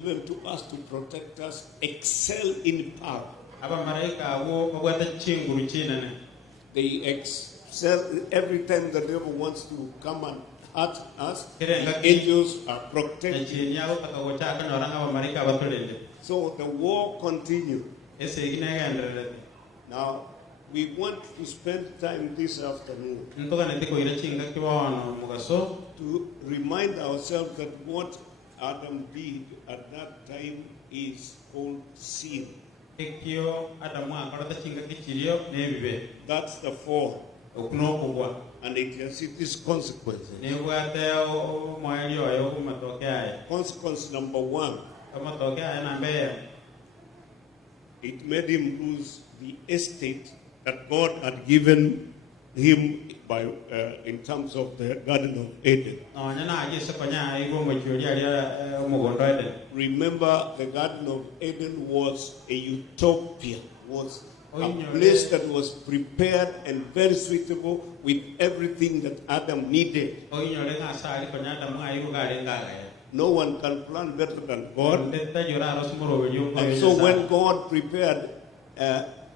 given to us to protect us, excel in power. They excel every time the devil wants to come and hurt us. The angels are protecting. So the war continues. Now, we want to spend time this afternoon to remind ourselves that what Adam did at that time is called sin. That's the fall. And it has its consequences. Consequence number one, it made him lose the estate that God had given him by in terms of the Garden of Eden. Remember, the Garden of Eden was a utopia, was a place that was prepared and very suitable with everything that Adam needed. No one can plan better than God. And so when God prepared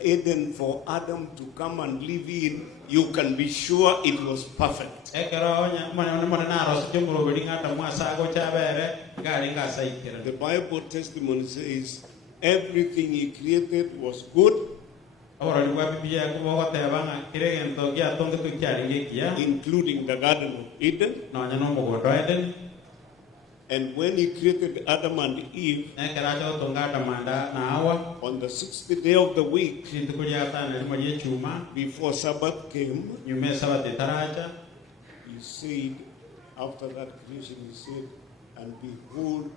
Eden for Adam to come and live in, you can be sure it was perfect. The Bible testimony says everything he created was good, including the Garden of Eden. And when he created Adam and Eve, on the sixth day of the week, before Sabbath came, he said, after that creation, he said, and behold,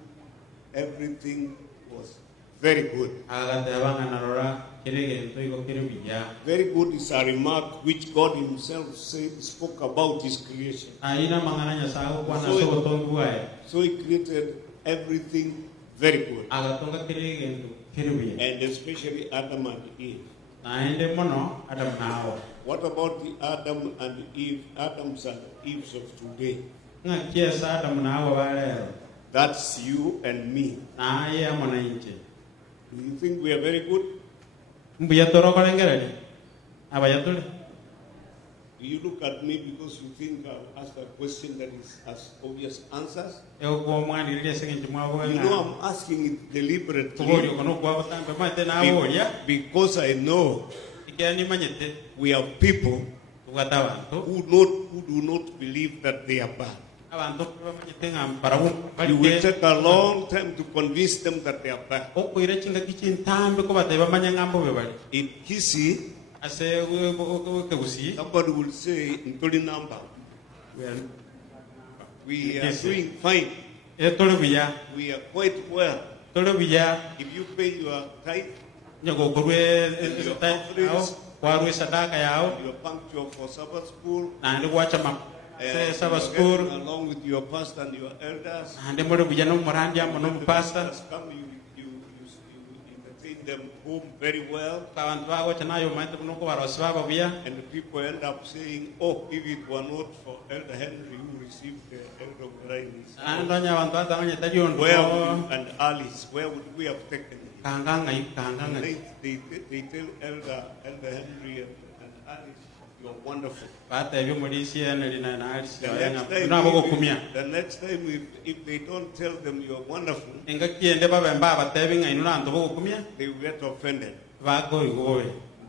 everything was very good. Very good is a remark which God himself spoke about his creation. So he created everything very good. And especially Adam and Eve. What about the Adam and Eve, Adams and Eves of today? That's you and me. Do you think we are very good? Do you look at me because you think I'll ask a question that has obvious answers? You know I'm asking it deliberately because I know we have people who do not believe that they are bad. You will take a long time to convince them that they are bad. In Kisi, somebody will say, we are doing fine. We are quite well. If you pay your tithe, your offerings, you're punctual for Sabbath school, along with your pastor and your elders, you entertain them home very well, and the people end up saying, oh, if it were not for Elder Henry who received the Elder Grines, where would you and Alice, where would we have taken it? They tell Elder Henry and Alice, you're wonderful. The next time if they don't tell them you're wonderful, they will get offended.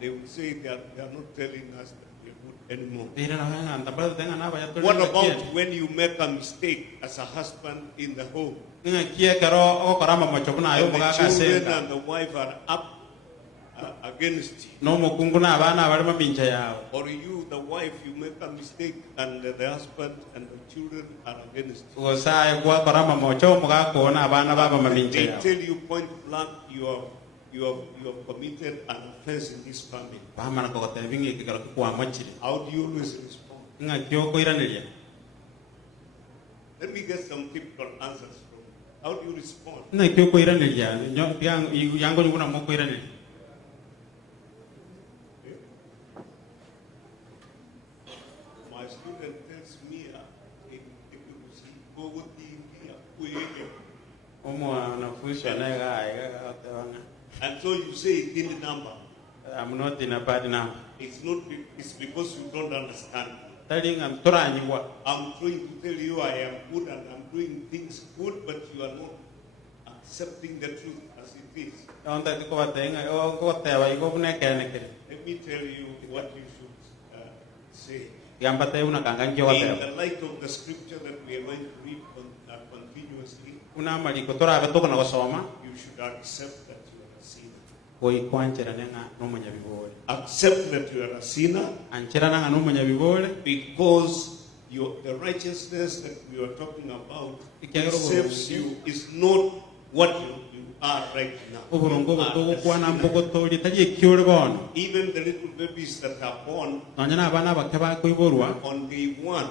They will say they are not telling us that we're good anymore. What about when you make a mistake as a husband in the home? And the children and the wife are up against you. Or you, the wife, you make a mistake and the husband and the children are against you. They tell you point blank you have committed an offense in this family. How do you always respond? Let me get some typical answers from you. How do you respond? My student tells me, And so you say it in the number. I'm not in a bad number. It's because you don't understand. I'm trying to tell you I am good and I'm doing things good, but you are not accepting the truth as it is. Let me tell you what you should say. In the light of the scripture that we are going to read continuously, you should accept that you are a sinner. Accept that you are a sinner, because the righteousness that we are talking about saves you is not what you are right now. Even the little babies that are born on day one,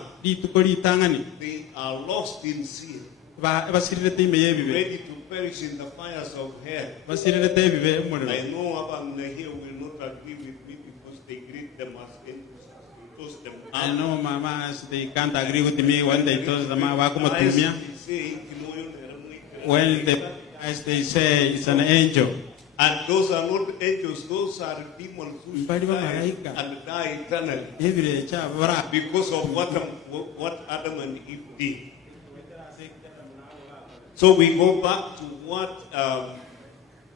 they are lost in sin, ready to perish in the fires of hell. I know Abba here will not agree with me because they greet them as angels. I know mamas, they can't agree with me when they told them when they say it's an angel. And those are not angels, those are demons who die and die eternally because of what Adam and Eve did. So we go back to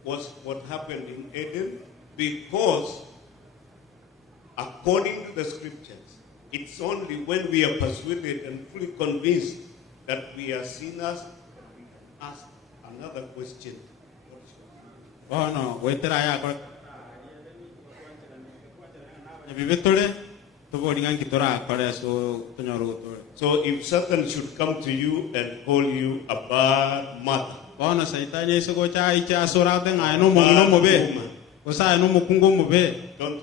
what happened in Eden, because according to the scriptures, it's only when we are persuaded and fully convinced that we are sinners that we can ask another question. Oh no, wait till I So if Satan should come to you and call you a bad mother, don't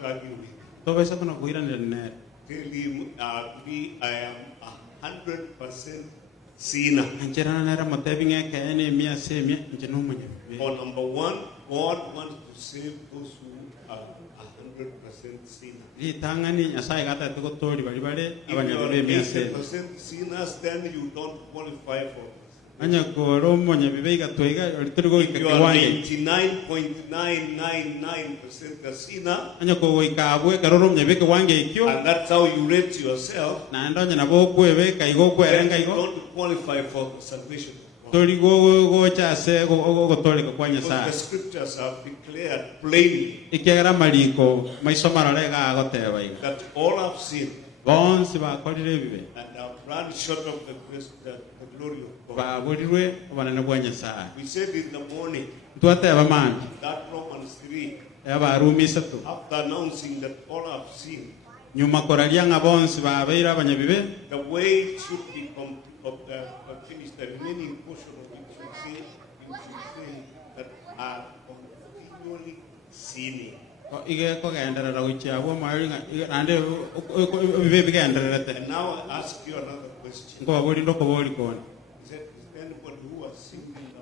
argue with him. Tell him, I am 100% sinner. For number one, God wants to save those who are 100% sinner. If you are 80% sinners, then you don't qualify for this. If you are 99.999% a sinner, and that's how you rate yourself, then you don't qualify for salvation. Because the scriptures have declared plainly that all have sinned and have run short of the glory of God. We said in the morning that Romans 3, after announcing that all have sinned, the way it should be finished, the remaining portion of it should say that are continually sinning. And now I ask you another question. Is there anybody who has sinned in the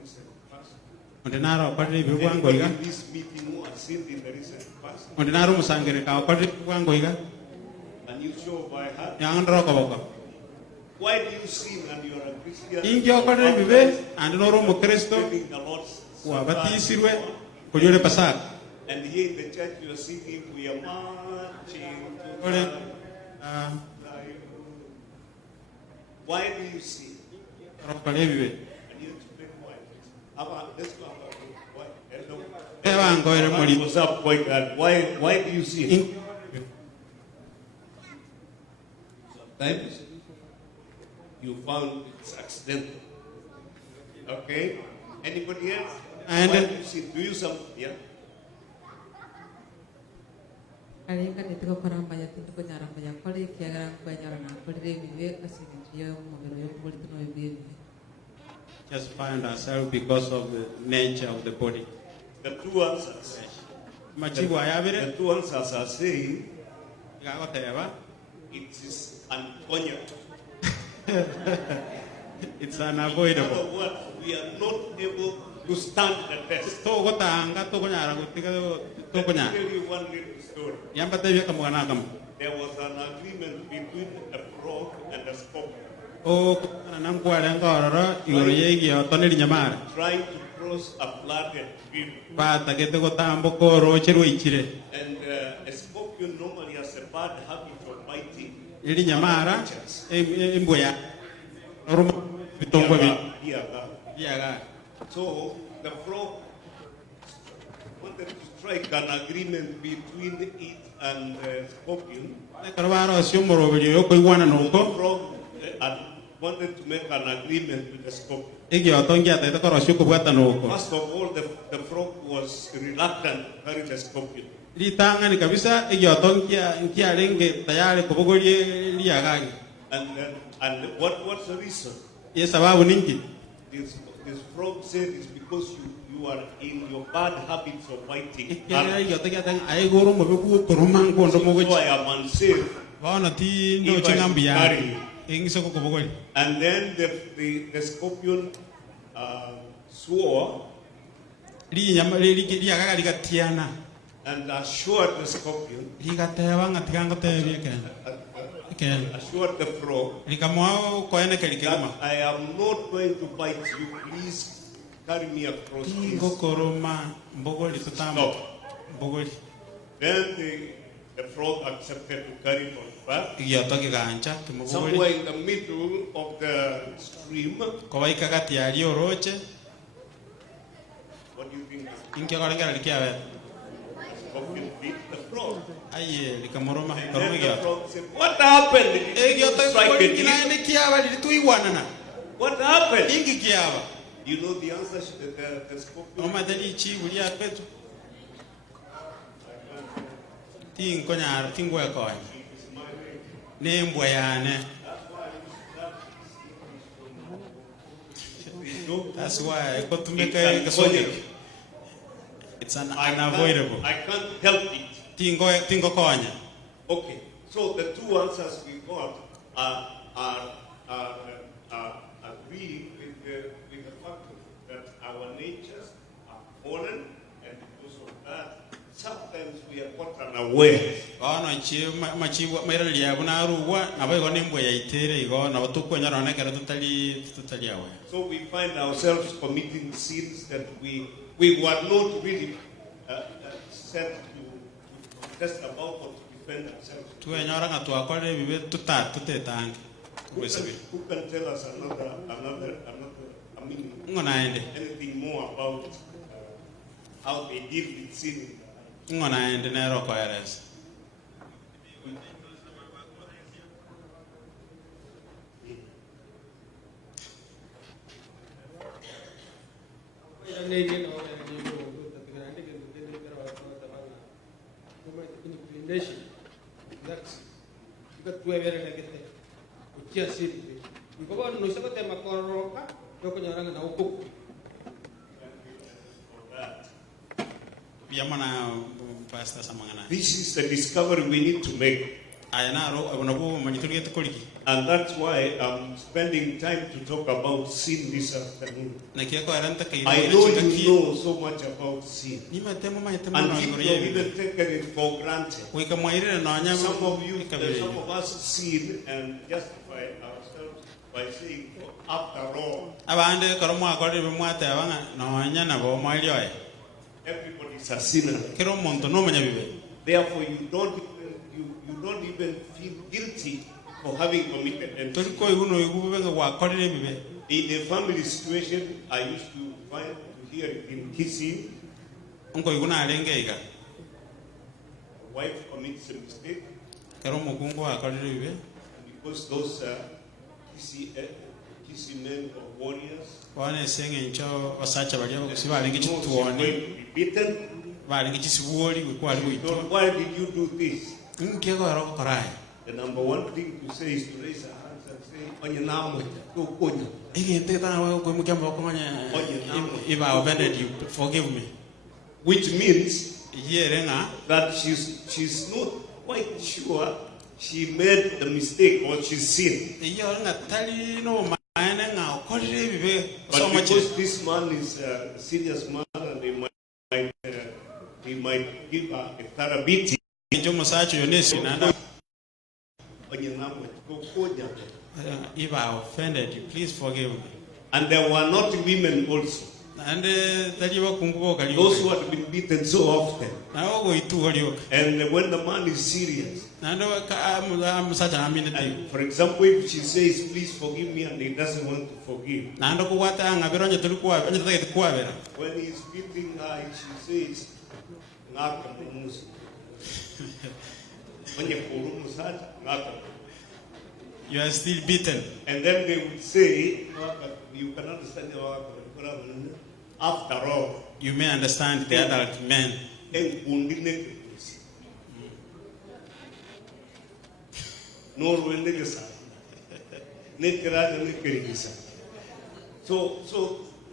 recent past? Anybody in this meeting who has sinned in the recent past? And you show by heart? Why do you sin and you are a Christian? And here in the church you are singing, we are marching to why do you sin? And you explain why. Let's go about why. What's up, boy? Why do you sin? Sometimes you found it's accidental. Okay? Anybody else? Why do you sin? Do you some? Yeah? Just find ourselves because of the nature of the body. The two answers. The two answers are saying it is unconscious. It's unavoidable. In other words, we are not able to stand the test. Let me tell you one little story. There was an agreement between a frog and a scorpion. Trying to cross a flooded river. batagete gotambo koroche rwaichire And a scorpion normally has a bad habit of biting. iri nyamara emboya oroma bitongwe biaga. So the frog wanted to strike an agreement between it and the scorpion. Karabaro siomorobiri yoko iwana The noko frog wanted to make an agreement with the scorpion. igiotongia tete korosio kubwata noko First of all, the frog was reluctant to carry the scorpion. litanga ni kabisa igiotongia nkiarenge tayari kubogorie liagagi And what's the reason? ye sababu ningi This frog said it's because you are in your bad habits of biting. ikera igiotongia tang aigoro mobeku koromang kondo So mogochi I am unsafe. baona ti ndo If I chingambi ya marry. ingiso kubogori And then the scorpion swore li nyama liagaga ligatiana and assured the scorpion, ligateba ngatikanga tebie ken assured the frog, likamwao koene kelikema that I am not going to bite you. Please carry me across ingo this. koroma mbogori tutamo Stop. mbogori Then the frog accepted to carry it on his back. igiotoki gancha kimogori Somewhere in the middle of the stream. kobaika gati ya rioroche What do you think? inkio korengera likiawe The scorpion bit the frog. aye likamoroma And koroma then the igioto frog said, "What happened? Did you igioto strike kori a kina deer? ni kiawa lituiwanana What happened?" ingi kiawa You know the answer, the scorpion? oma dali chi bulia petu tinko nyar tingo yakoy ne mbwayane. That's why it's unavoidable. I can't help it. Tingo konya. Okay, so the two answers we got agree with the fact that our natures are fallen, and because of that, sometimes we are caught unaware. So we find ourselves committing sins that we were not really sent to test about or to defend ourselves. Who can tell us anything more about how they deal with sin? This is the discovery we need to make. And that's why I'm spending time to talk about sin this afternoon. I know you know so much about sin. And people even taken it for granted. Some of us sin and justify ourselves by saying, after all, everybody's a sinner. Therefore, you don't even feel guilty for having committed an sin. In a family situation, I used to hear it in kissing. A wife commits a mistake, and because those kissy men or warriors, she's going to be beaten. Why did you do this? The number one thing to say is to raise her hands and say, if I offended you, forgive me. Which means that she's not quite sure she made the mistake or she sinned. But because this man is a serious man and he might give her a thorough beating. If I offended you, please forgive me. And there were not women also. Those who have been beaten so often. And when the man is serious. And for example, if she says, please forgive me, and he doesn't want to forgive. When he's beating her, she says, you are still beaten. And then they would say, you can understand after all. You may understand the adult men. So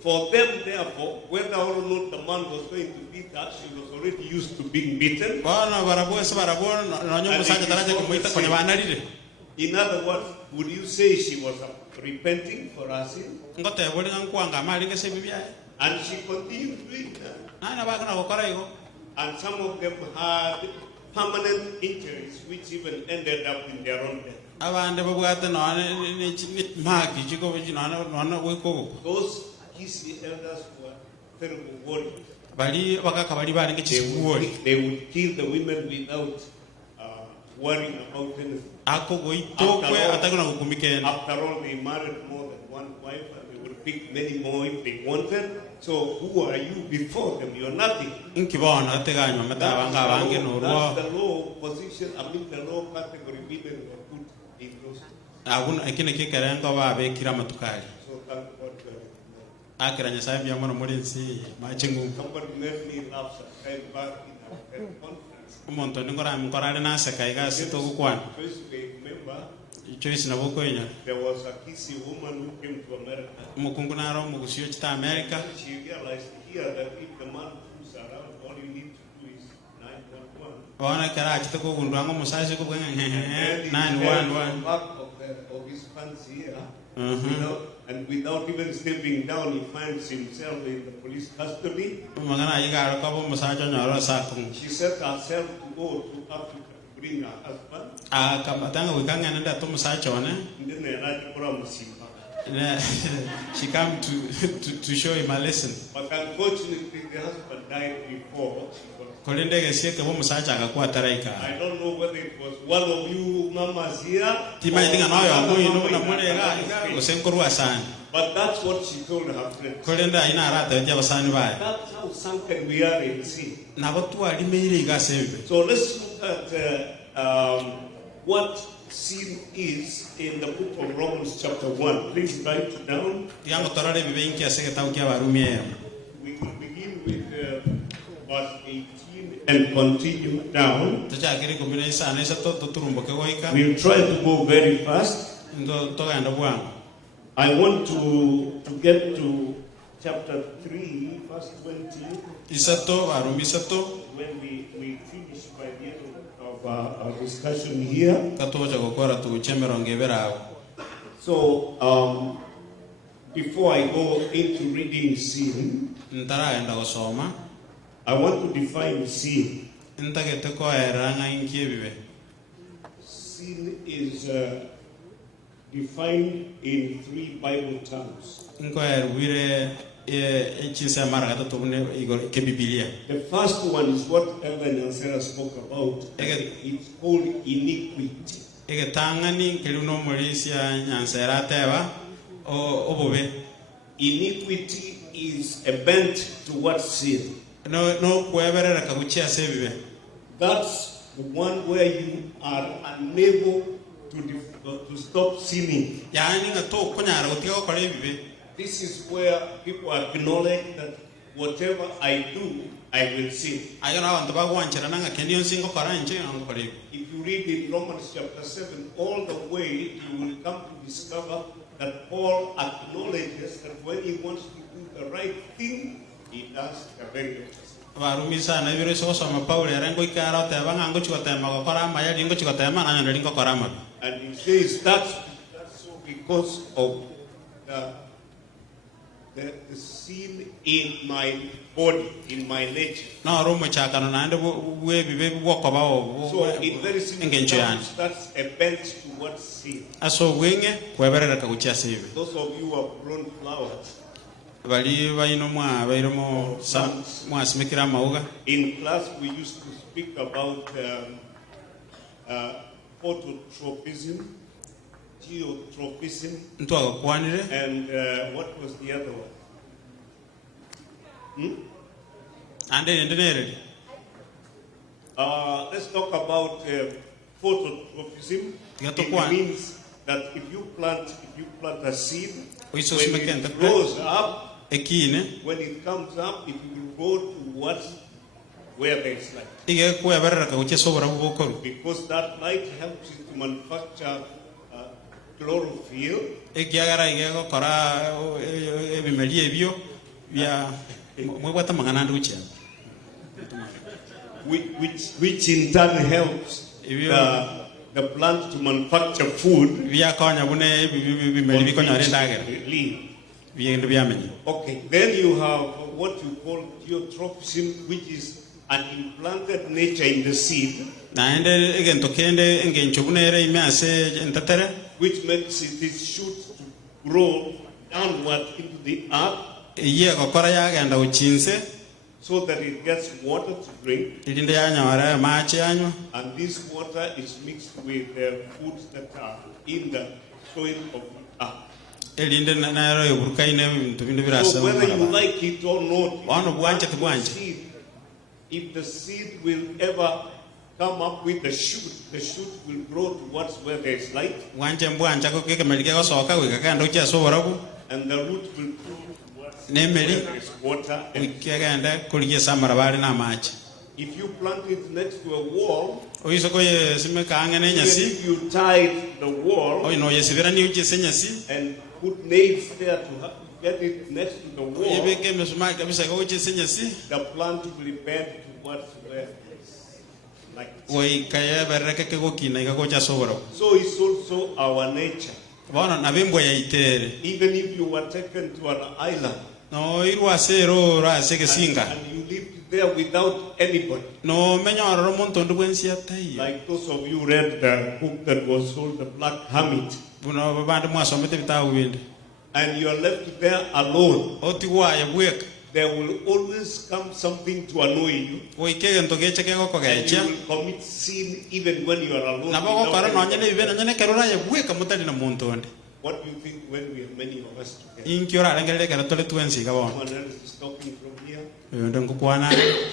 for them, therefore, whether or not the man was going to beat her, she was already used to being beaten. In other words, would you say she was repenting for her sin? And she continued doing that. And some of them had permanent injuries, which even ended up in their own death. Those Kisi elders were terrible warriors. They would kill the women without worrying about anything. After all, they married more than one wife, and they would pick many more if they wanted. So who are you before them? You're nothing. That's the law position. I mean the law category women were put in those. So thank God somebody made me laugh sometime back in a conference. Remember, there was a Kisi woman who came to America. She realized here that if the man moves around, all you need to do is 911. Of his pants here, and without even stepping down, he finds himself in the police custody. She set herself to go to Africa to bring her husband. She came to show him a lesson. But unfortunately, the husband died before. I don't know whether it was one of you mamas here. But that's what she told her friends. That's how sunken we are in sin. So let's look at what sin is in the book of Romans chapter 1. Please write it down. We will begin with verse 18 and continue down. We'll try to go very fast. I want to get to chapter 3, verse 20. When we finish by the end of our discussion here. So, before I go into reading sin, I want to define sin. Sin is defined in 3 Bible terms. The first one is what Elder Ongera spoke about. It's called iniquity. Iniquity is a bent towards sin. That's the one where you are unable to stop sinning. This is where people acknowledge that whatever I do, I will sin. If you read in Romans chapter 7, all the way, you will come to discover that Paul acknowledges that when he wants to do the right thing, he does the very opposite. And he says that's so because of the sin in my body, in my nature. So in very simple terms, that's a bent towards sin. Those of you who have grown flowers, In class, we used to speak about phototropism, geotropism, and what was the other one? Let's talk about phototropism. It means that if you plant a seed, when it grows up, when it comes up, it will go towards where there is light. Because that light helps it to manufacture chlorophyll. Which in turn helps the plant to manufacture food. Okay, then you have what you call geotropism, which is an implanted nature in the seed, which makes it shoot to grow downward into the earth, so that it gets water to drink, and this water is mixed with foods that are in the soil of the earth. So whether you like it or not, if the seed will ever come up with the shoot will grow towards where there is light, and the root will grow towards where there is water. If you plant it next to a wall, even if you tied the wall and put nails there to get it next to the wall, the plant will bend towards where there is light. So it's also our nature. Even if you were taken to an island and you lived there without anybody, like those of you read the book that was called The Black Hermit, and you are left there alone, there will always come something to annoy you, and you will commit sin even when you are alone. What do you think when we have many of us together? Someone else is talking from here.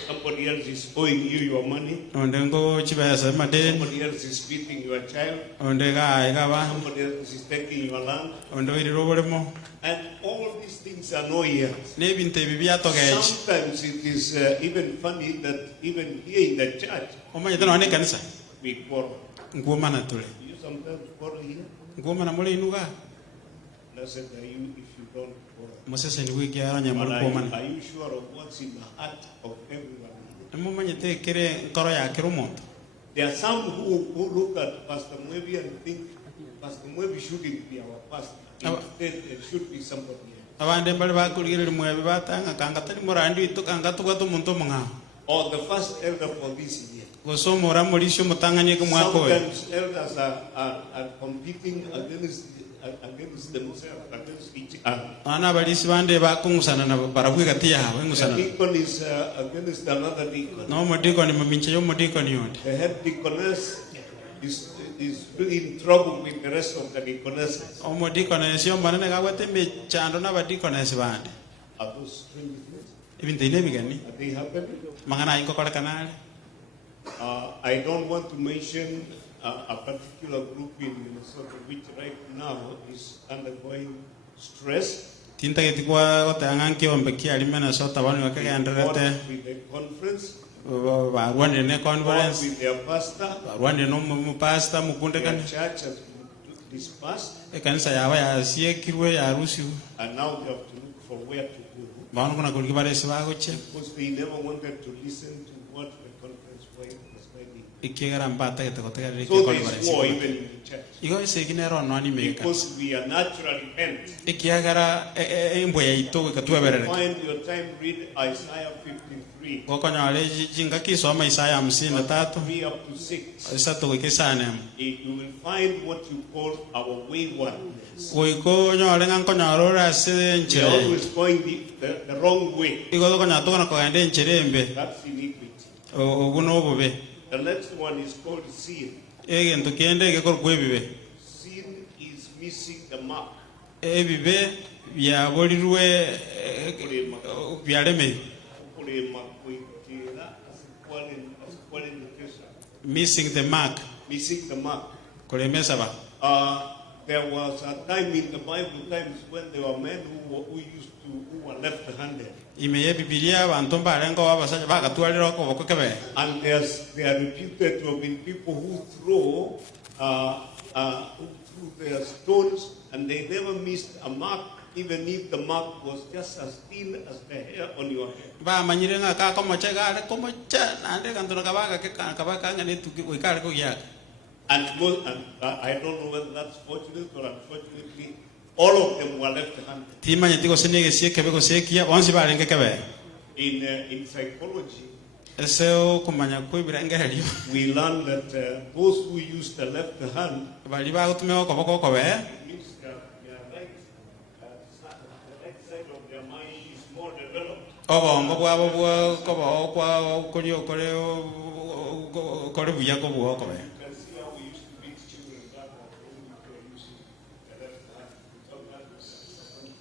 Somebody else is owing you your money. Somebody else is beating your child. Somebody else is taking your land. And all these things annoy us. Sometimes it is even funny that even here in the church, we quarrel. You sometimes quarrel here? Blessed are you if you don't quarrel. But are you sure of what's in the heart of everyone? There are some who look at Pastor Mwebi and think Pastor Mwebi shouldn't be our pastor. Instead, it should be somebody else. Or the first elder for this year. Sometimes elders are competing against themselves, against each other. The deacon is against another deacon. The head deaconess is really in trouble with the rest of the deaconesses. Are those strange things? Are they happening? I don't want to mention a particular group in Minnesota which right now is undergoing stress. With the conference, with their pastor, their church has been dispersed, and now they have to look for where to go, because they never wanted to listen to what the conference was writing. So there's war even in the church. Because we are naturally bent. You find your time, read Isaiah 53. 3 up to 6. You will find what you call our waywardness. We are always going the wrong way. That's iniquity. The next one is called sin. Sin is missing the mark. Missing the mark. Missing the mark. There was a time in the Bible times when there were men who were left-handed. And they are reputed to have been people who threw their stones, and they never missed a mark, even if the mark was just as thin as the hair on your head. And I don't know whether that's fortunate or unfortunately, all of them were left-handed. In psychology, we learn that those who use the left hand means the right side of their mind is more developed.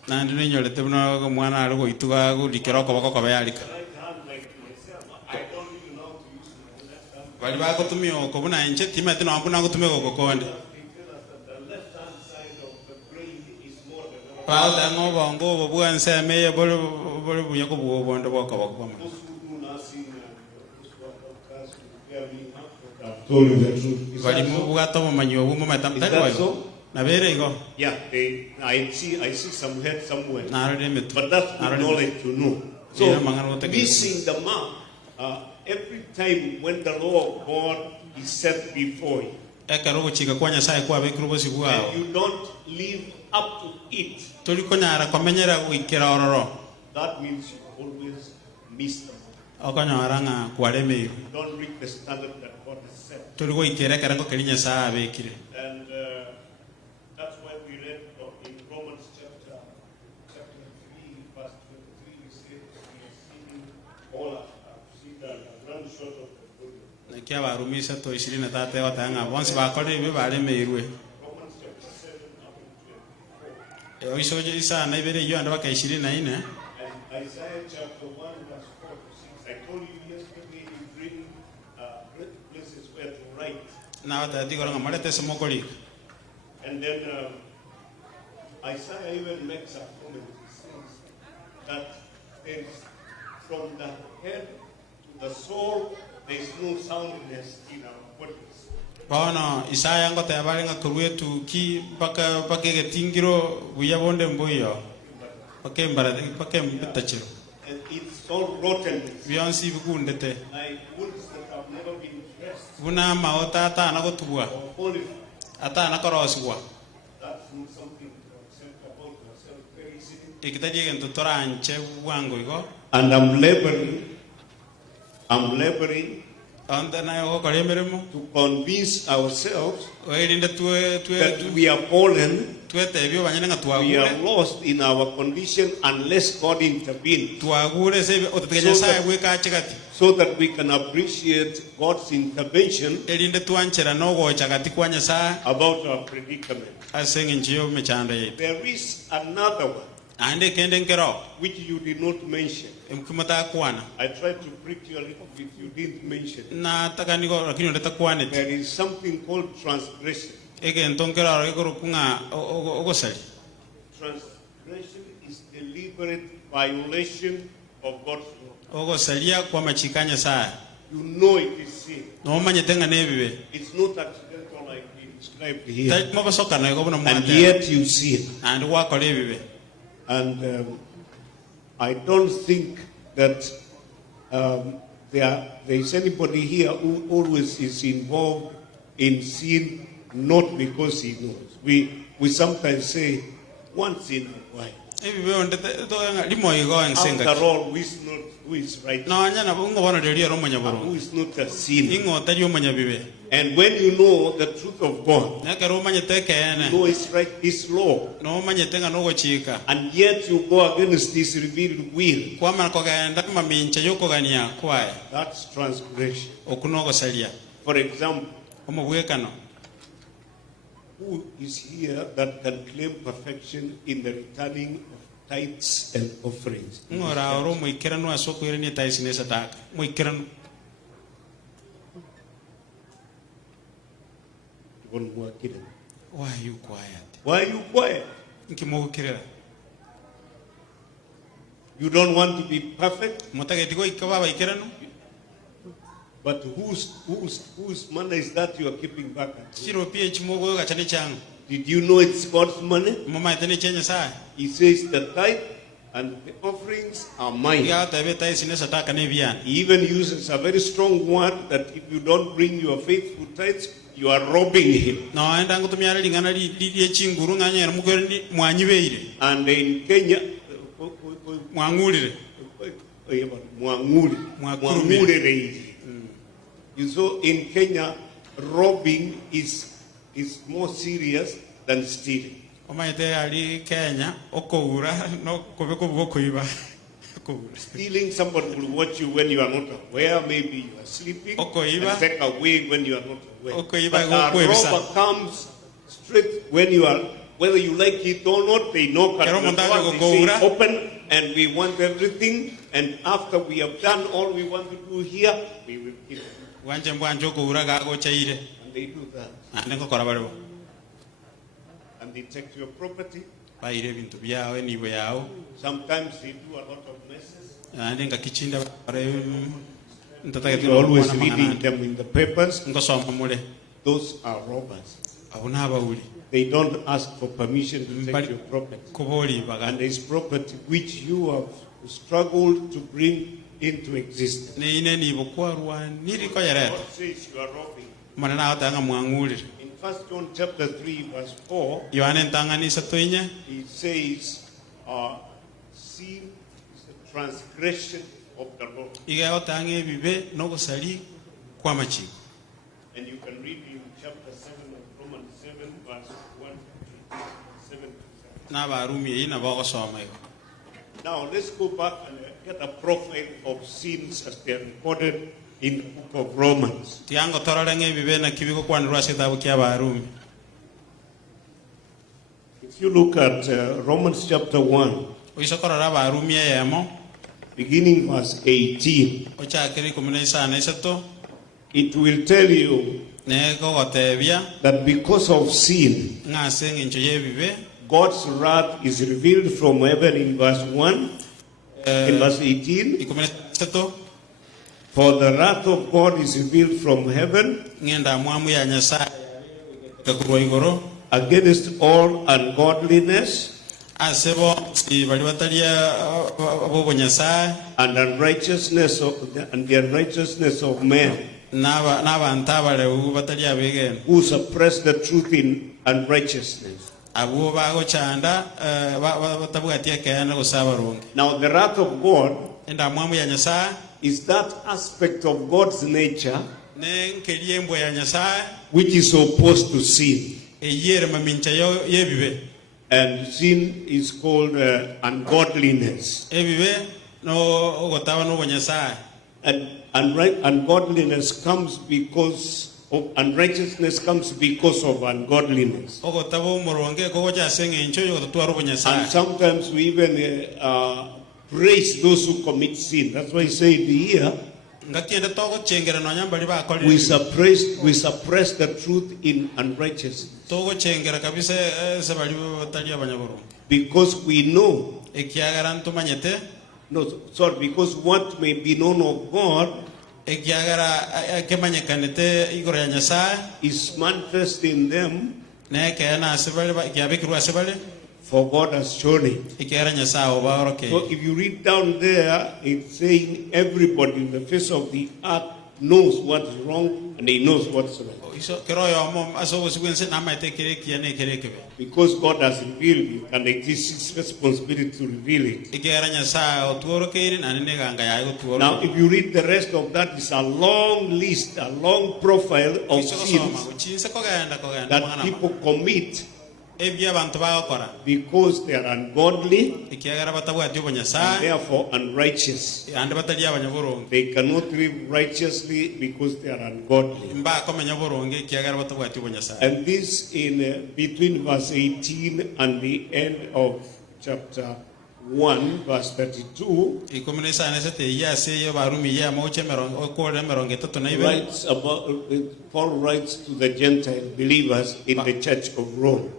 And then you're the one to go to the Kiroko. Like myself, I don't even know to use my left hand. But to me, or Kobuna and Chetima, and I'm going to make a They tell us that the left hand side of the brain is more developed. well, then over and say, may a Yakobo want to walk over. Those who do nursing and those who are doctors who care me up, I've told you the truth. But you move at the moment, you will moment. Is that so? Now, there you go. Yeah, I see some head somewhere. But that's good knowledge to know. So, missing the mark, every time when the law of God is set before you, and you don't live up to it, that means you always miss the mark. You don't reach the standard that God has set. And that's why we read in Romans chapter 3, verse 23, we say we are seeing all have sinned and have run short of the glory. Romans chapter 7, up to 24. And Isaiah chapter 1, verse 4 to 6. I told you yesterday you bring places where to write. And then Isaiah even makes a comment. He says that from the head to the soul, there is no soundness in our bodies. Isaiah got a valing a career to key Paka Tingiro, we have won boyo. And it's all rotten. We don't see Gundete. Like woods that have never been dressed Una Maota, Nagotua, or polished. Atana Korosua. That's not something to accept about yourself very easily. Ikitaji to Toranche Wango. And I'm laboring to convince ourselves that we are fallen, we are lost in our condition unless God intervenes, so that we can appreciate God's intervention about our predicament. There is another one which you did not mention. I tried to prick you a little bit, you didn't mention. There is something called transgression. Transgression is deliberate violation of God's law. You know it is sin. It's not accidental like we described here. And yet you sin. And I don't think that there is anybody here who always is involved in sin, not because he knows. We sometimes say, once in a while. After all, who is right? Who is not a sinner? And when you know the truth of God, you know His right, His law, and yet you go against His revealed will, that's transgression. For example, who is here that can claim perfection in the returning of tithes and offerings? Why are you quiet? Why are you quiet? You don't want to be perfect? But whose money is that you are keeping back at? Did you know it's God's money? He says the tithe and the offerings are mine. He even uses a very strong word that if you don't bring your faithful tithes, you are robbing him. And in Kenya, you saw in Kenya, robbing is more serious than stealing. Stealing, somebody will watch you when you are not aware. Maybe you are sleeping and take away when you are not aware. But a robber comes straight when you are, whether you like it or not, they knock at the door, they say open, and we want everything. And after we have done all we want to do here, we will kill them. And they do that. And they take your property. Sometimes they do a lot of messes. You're always reading them in the papers. Those are robbers. They don't ask for permission to take your property. And there's property which you have struggled to bring into existence. God says you are robbing. In 1 John chapter 3 verse 4, he says sin is the transgression of the law. And you can read in chapter 7 of Romans 7 verse 1 to 7. Now let's go back and get a profile of sins as they are recorded in the book of Romans. If you look at Romans chapter 1, beginning verse 18, it will tell you that because of sin, God's wrath is revealed from heaven in verse 1, in verse 18. For the wrath of God is revealed from heaven against all ungodliness and unrighteousness and the unrighteousness of men, who suppress the truth in unrighteousness. Now the wrath of God is that aspect of God's nature which is opposed to sin. And sin is called ungodliness. And ungodliness comes because of unrighteousness comes because of ungodliness. And sometimes we even praise those who commit sin. That's why I say here, we suppress the truth in unrighteousness. Because we know, because what may be known of God is manifest in them, For God has shown it. So if you read down there, it's saying everybody in the face of the earth knows what's wrong and he knows what's right. Because God has revealed it and it is his responsibility to reveal it. Now if you read the rest of that, it's a long list, a long profile of sins that people commit because they are ungodly and therefore unrighteous. They cannot live righteously because they are ungodly. And this in between verse 18 and the end of chapter 1 verse 32 writes about, Paul writes to the Gentile believers in the church of Rome.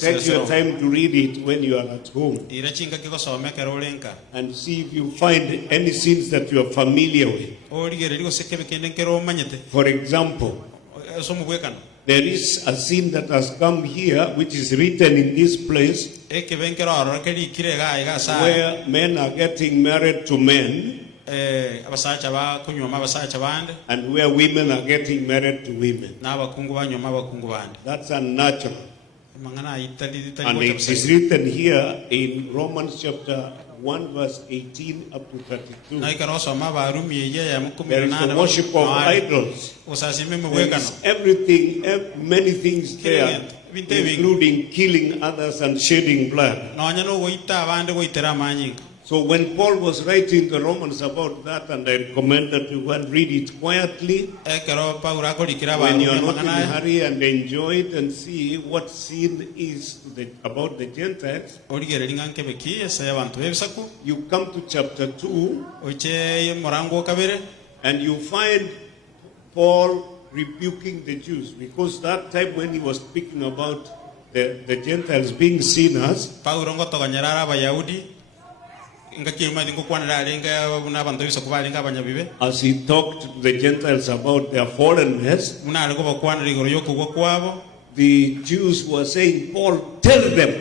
Take your time to read it when you are at home and see if you find any sins that you are familiar with. For example, there is a sin that has come here which is written in this place where men are getting married to men and where women are getting married to women. That's unnatural. And it is written here in Romans chapter 1 verse 18 up to 32. There is the worship of idols. There is everything, many things there, including killing others and shedding blood. So when Paul was writing the Romans about that, and I recommend that you go and read it quietly, when you are not in a hurry, and enjoy it and see what sin is about the Gentiles, you come to chapter 2 and you find Paul rebuking the Jews, because that time when he was speaking about the Gentiles being sinners, as he talked to the Gentiles about their fallenness, the Jews were saying, Paul, tell them,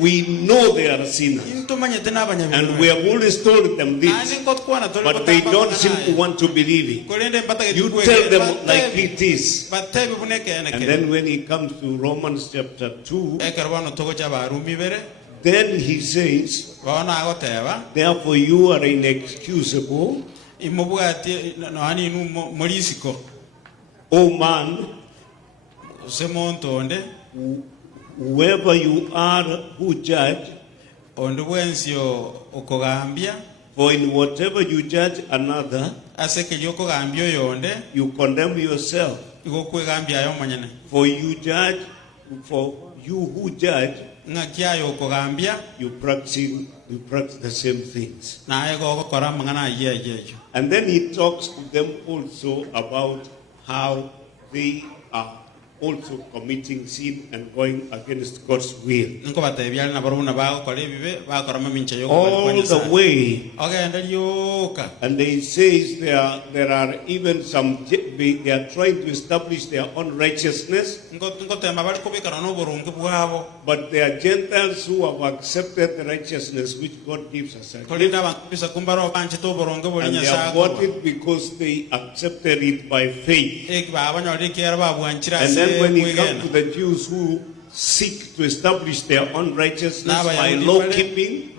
we know they are sinners, and we have always told them this, but they don't seem to want to believe it. You tell them like it is. And then when he comes to Romans chapter 2, then he says, therefore you are inexcusable, O man, whoever you are who judge, for in whatever you judge another, you condemn yourself. For you who judge, you practice the same things. And then he talks to them also about how they are also committing sin and going against God's will. All the way. And he says there are even some, they are trying to establish their own righteousness, but they are Gentiles who have accepted the righteousness which God gives us. And they have got it because they accepted it by faith. And then when he comes to the Jews who seek to establish their own righteousness by law keeping,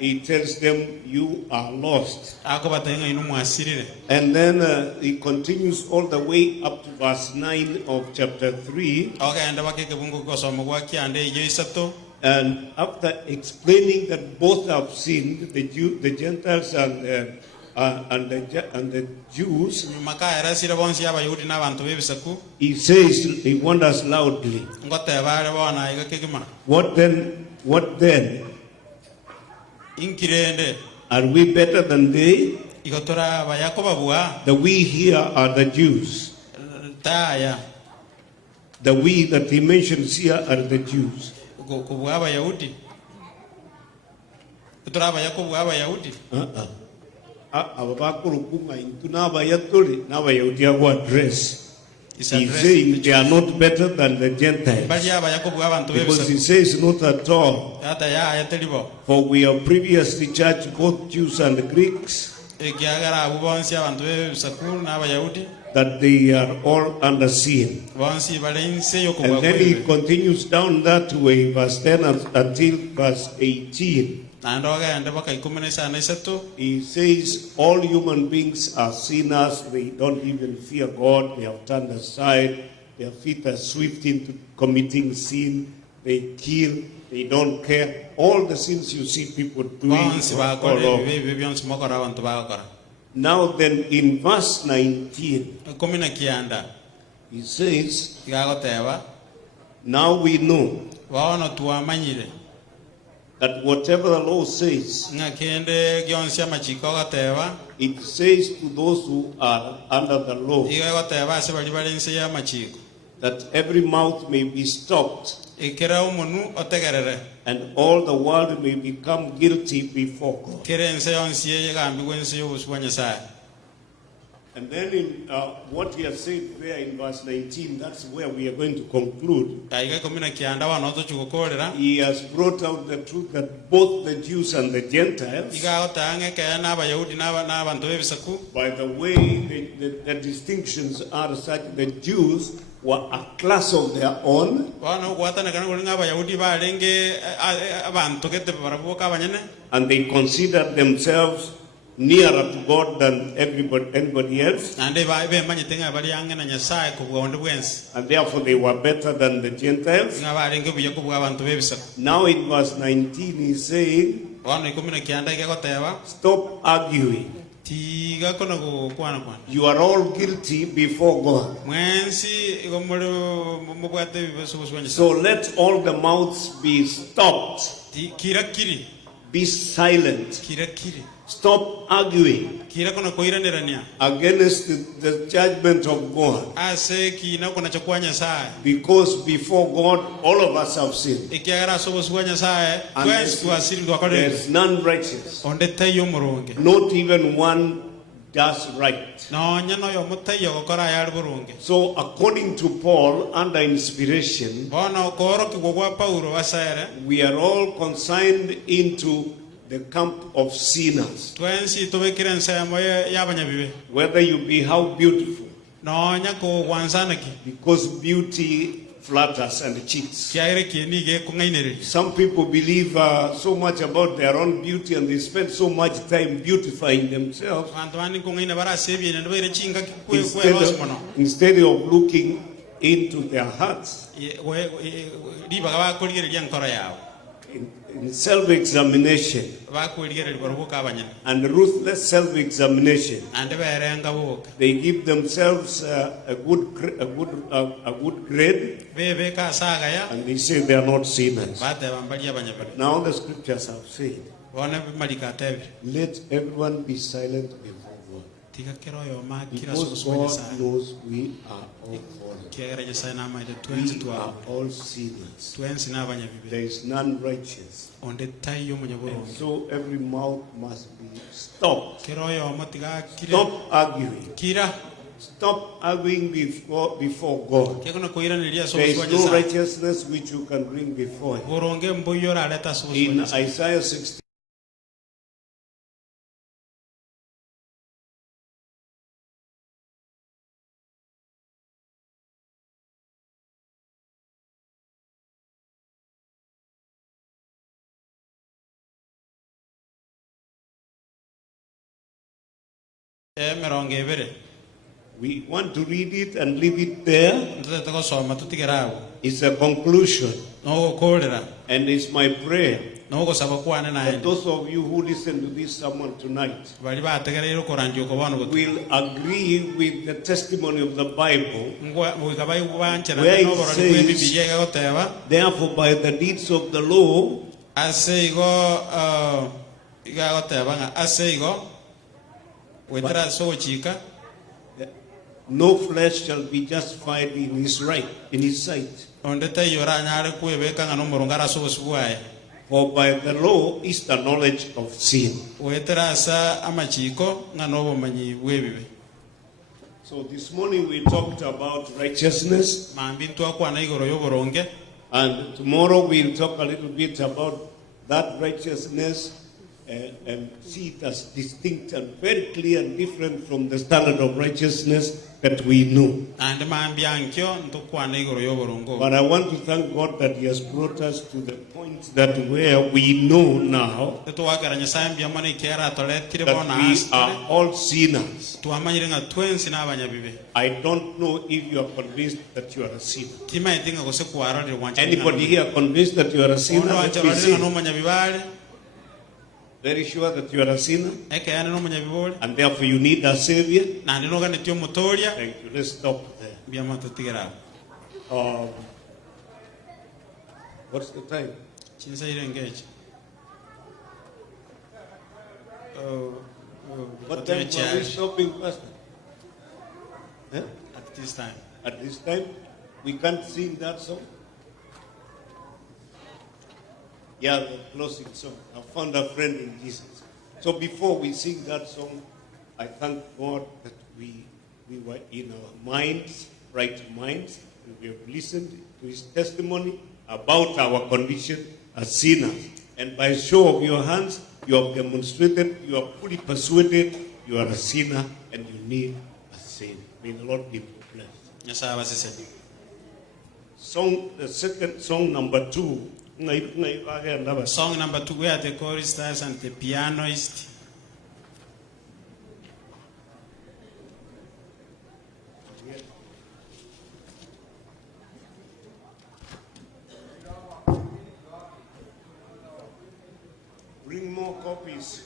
he tells them, you are lost. And then he continues all the way up to verse 9 of chapter 3. And after explaining that both have sinned, the Gentiles and the Jews, he says, he wonders loudly, what then? Are we better than they? The we here are the Jews. The we that he mentions here are the Jews. He's saying they are not better than the Gentiles. Because he says not at all. For we have previously judged both Jews and Greeks that they are all under sin. And then he continues down that way, verse 10 until verse 18. He says all human beings are sinners. They don't even fear God. They have turned aside. Their feet are swift into committing sin. They kill. They don't care. All the sins you see people doing. Now then in verse 19, he says, now we know that whatever the law says, it says to those who are under the law that every mouth may be stopped and all the world may become guilty before God. And then in what he has said there in verse 19, that's where we are going to conclude. He has brought out the truth that both the Jews and the Gentiles, by the way, the distinctions are such: the Jews were a class of their own, and they considered themselves nearer to God than anybody else, and therefore they were better than the Gentiles. Now in verse 19 he's saying, stop arguing. You are all guilty before God. So let all the mouths be stopped. Be silent. Stop arguing against the judgment of God. Because before God, all of us have sinned. And there's none righteous. Not even one does right. So according to Paul, under inspiration, we are all consigned into the camp of sinners. Whether you be how beautiful, because beauty flatters and cheats. Some people believe so much about their own beauty and they spend so much time beautifying themselves instead of looking into their hearts. In self-examination and ruthless self-examination, they give themselves a good grade, and they say they are not sinners. Now the scriptures have said, let everyone be silent before God, because God knows we are all fallen. We are all sinners. There is none righteous. And so every mouth must be stopped. Stop arguing. Stop arguing before God. There is no righteousness which you can bring before Him. In Isaiah 60. We want to read it and leave it there. It's a conclusion. And it's my prayer that those of you who listen to this sermon tonight will agree with the testimony of the Bible, where it says, therefore by the deeds of the law, no flesh shall be justified in his sight. For by the law is the knowledge of sin. So this morning we talked about righteousness. And tomorrow we'll talk a little bit about that righteousness and see it as distinct and very clear and different from the standard of righteousness that we know. But I want to thank God that He has brought us to the point that where we know now that we are all sinners. I don't know if you are convinced that you are a sinner. Anybody here convinced that you are a sinner? Let me see. Very sure that you are a sinner, and therefore you need a savior. Thank you. Let's stop there. What's the time? What time are we stopping, Pastor? Huh? At this time. At this time? We can't sing that song? Yeah, the closing song. I found a friend in Jesus. So before we sing that song, I thank God that we were in our minds, right minds, and we have listened to His testimony about our condition as sinners. And by show of your hands, you have demonstrated, you are fully persuaded you are a sinner and you need a Savior. May the Lord give you blessed. The second song number 2. Song number 2, where the choristers and the pianist. Bring more copies.